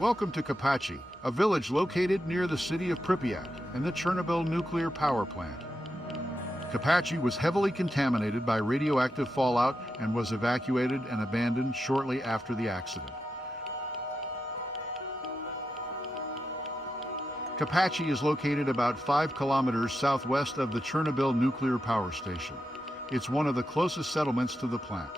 Welcome to Kopachi, a village located near the city of Pripyat and the Chernobyl nuclear power plant. Kopachi was heavily contaminated by radioactive fallout and was evacuated and abandoned shortly after the accident. Kopachi is located about 5 kilometers southwest of the Chernobyl nuclear power station. It's one of the closest settlements to the plant.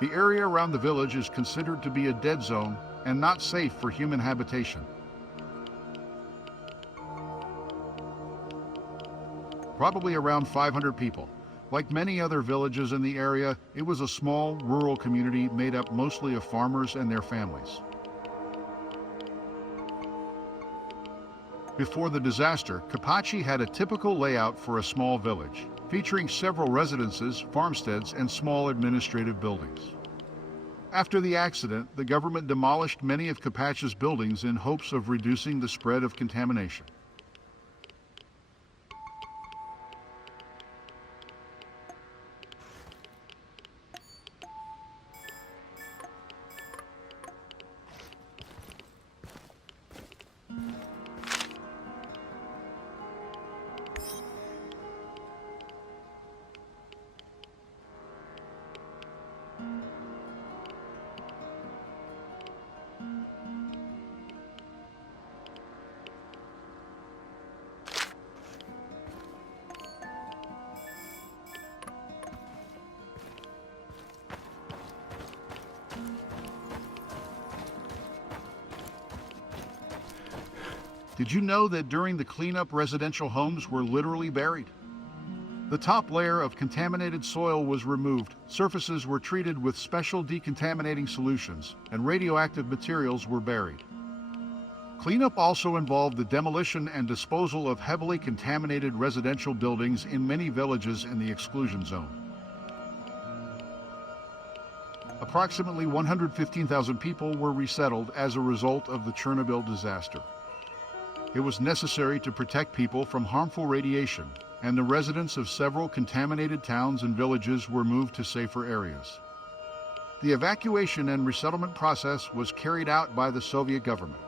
The area around the village is considered to be a dead zone and not safe for human habitation. Probably around 500 people. Like many other villages in the area, it was a small, rural community made up mostly of farmers and their families. Before the disaster, Kopachi had a typical layout for a small village, featuring several residences, farmsteads, and small administrative buildings. After the accident, the government demolished many of Kopachi's buildings in hopes of reducing the spread of contamination. Did you know that during the cleanup, residential homes were literally buried? The top layer of contaminated soil was removed, surfaces were treated with special decontaminating solutions, and radioactive materials were buried. Cleanup also involved the demolition and disposal of heavily contaminated residential buildings in many villages in the exclusion zone. Approximately 115,000 people were resettled as a result of the Chernobyl disaster. It was necessary to protect people from harmful radiation, and the residents of several contaminated towns and villages were moved to safer areas. The evacuation and resettlement process was carried out by the Soviet government.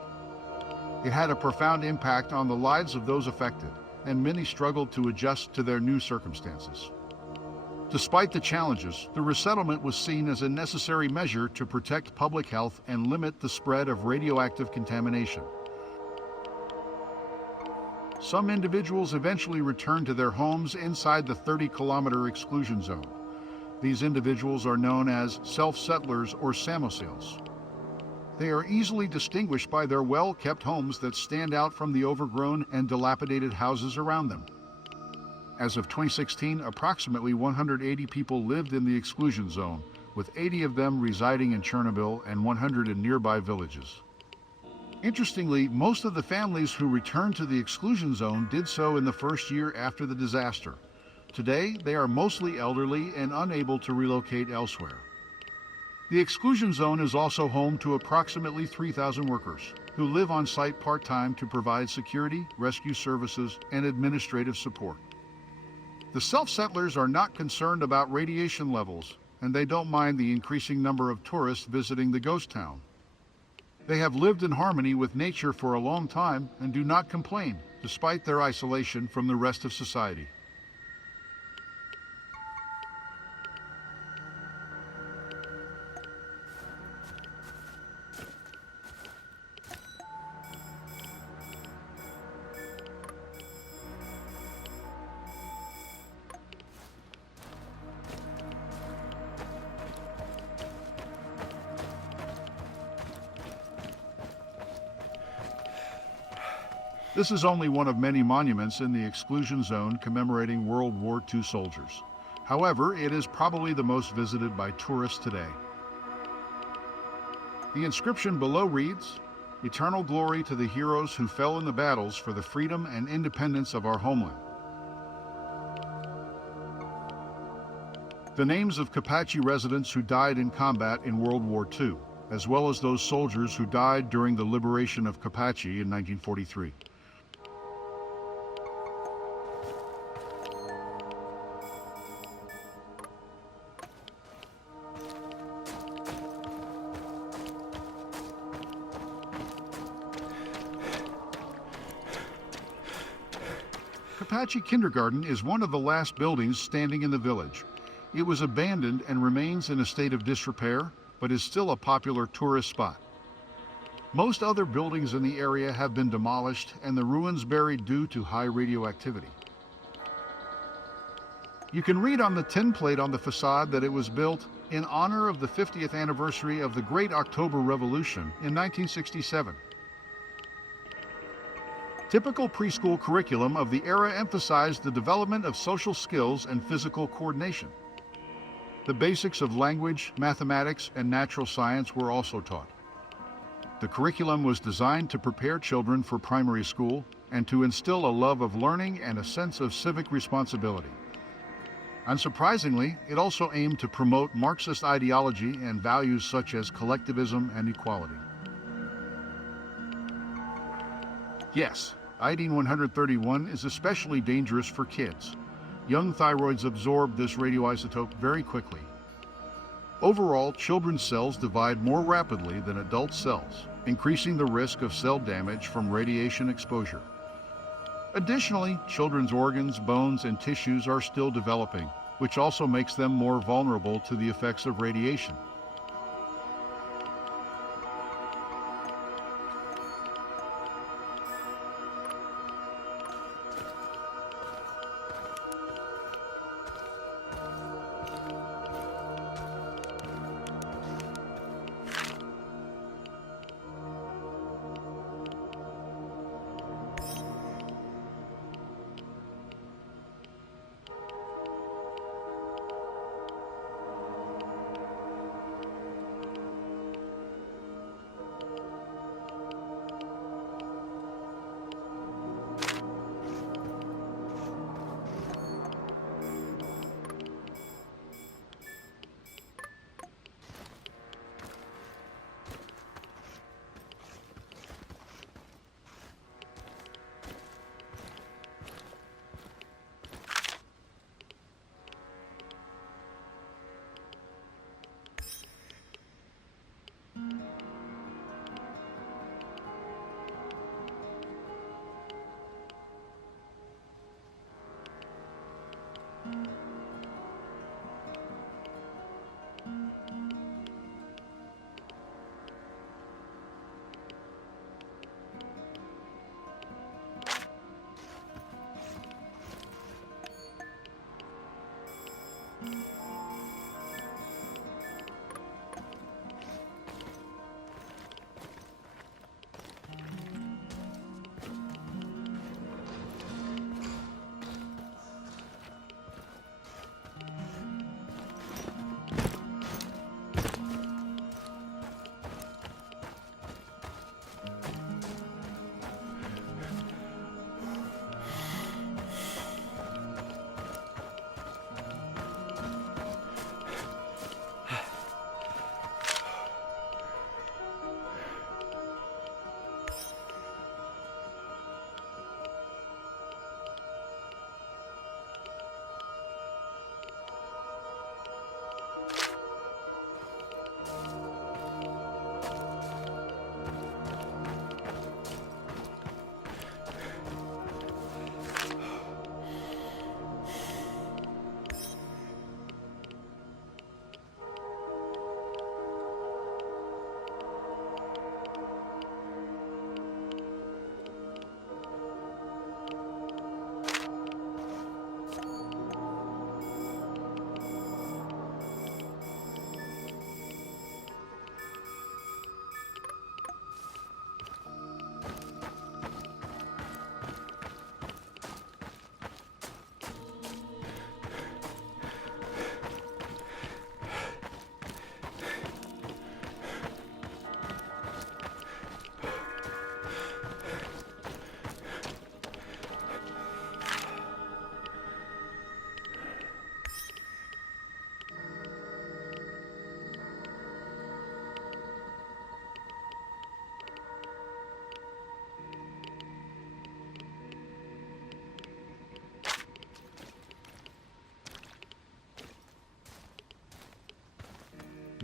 It had a profound impact on the lives of those affected, and many struggled to adjust to their new circumstances. Despite the challenges, the resettlement was seen as a necessary measure to protect public health and limit the spread of radioactive contamination. Some individuals eventually returned to their homes inside the 30-kilometer exclusion zone. These individuals are known as self-settlers or samoseals. They are easily distinguished by their well-kept homes that stand out from the overgrown and dilapidated houses around them. As of 2016, approximately 180 people lived in the exclusion zone, with 80 of them residing in Chernobyl and 100 in nearby villages. Interestingly, most of the families who returned to the exclusion zone did so in the first year after the disaster. Today, they are mostly elderly and unable to relocate elsewhere. The exclusion zone is also home to approximately 3,000 workers who live on site part-time to provide security, rescue services, and administrative support. The self-settlers are not concerned about radiation levels, and they don't mind the increasing number of tourists visiting the ghost town. They have lived in harmony with nature for a long time and do not complain, despite their isolation from the rest of society. This is only one of many monuments in the exclusion zone commemorating World War II soldiers. However, it is probably the most visited by tourists today. The inscription below reads, "Eternal glory to the heroes who fell in the battles for the freedom and independence of our homeland." The names of Kopachi residents who died in combat in World War II, as well as those soldiers who died during the liberation of Kopachi in 1943. Kopachi Kindergarten is one of the last buildings standing in the village. It was abandoned and remains in a state of disrepair, but is still a popular tourist spot. Most other buildings in the area have been demolished and the ruins buried due to high radioactivity. You can read on the tin plate on the facade that it was built in honor of the 50th anniversary of the Great October Revolution in 1967. Typical preschool curriculum of the era emphasized the development of social skills and physical coordination. The basics of language, mathematics, and natural science were also taught. The curriculum was designed to prepare children for primary school and to instill a love of learning and a sense of civic responsibility. Unsurprisingly, it also aimed to promote Marxist ideology and values such as collectivism and equality. Yes, iodine-131 is especially dangerous for kids. Young thyroids absorb this radioisotope very quickly. Overall, children's cells divide more rapidly than adult cells, increasing the risk of cell damage from radiation exposure. Additionally, children's organs, bones, and tissues are still developing, which also makes them more vulnerable to the effects of radiation.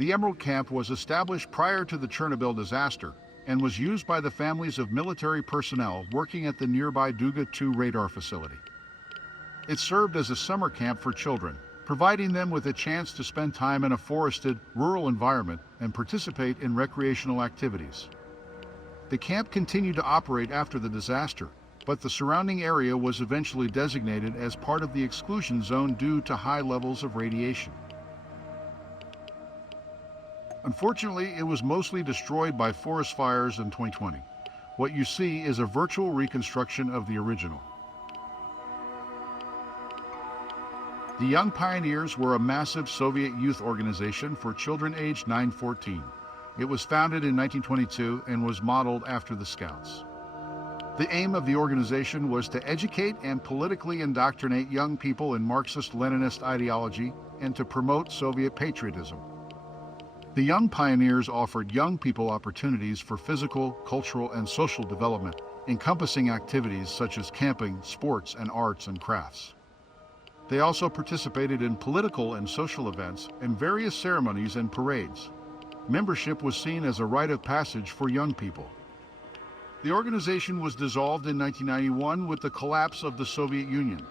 The Emerald Camp was established prior to the Chernobyl disaster and was used by the families of military personnel working at the nearby Duga 2 radar facility. It served as a summer camp for children, providing them with a chance to spend time in a forested, rural environment and participate in recreational activities. The camp continued to operate after the disaster, but the surrounding area was eventually designated as part of the exclusion zone due to high levels of radiation. Unfortunately, it was mostly destroyed by forest fires in 2020. What you see is a virtual reconstruction of the original. The Young Pioneers were a massive Soviet youth organization for children aged 9–14. It was founded in 1922 and was modeled after the Scouts. The aim of the organization was to educate and politically indoctrinate young people in Marxist-Leninist ideology and to promote Soviet patriotism. The Young Pioneers offered young people opportunities for physical, cultural, and social development, encompassing activities such as camping, sports, and arts and crafts. They also participated in political and social events and various ceremonies and parades. Membership was seen as a rite of passage for young people. The organization was dissolved in 1991 with the collapse of the Soviet Union.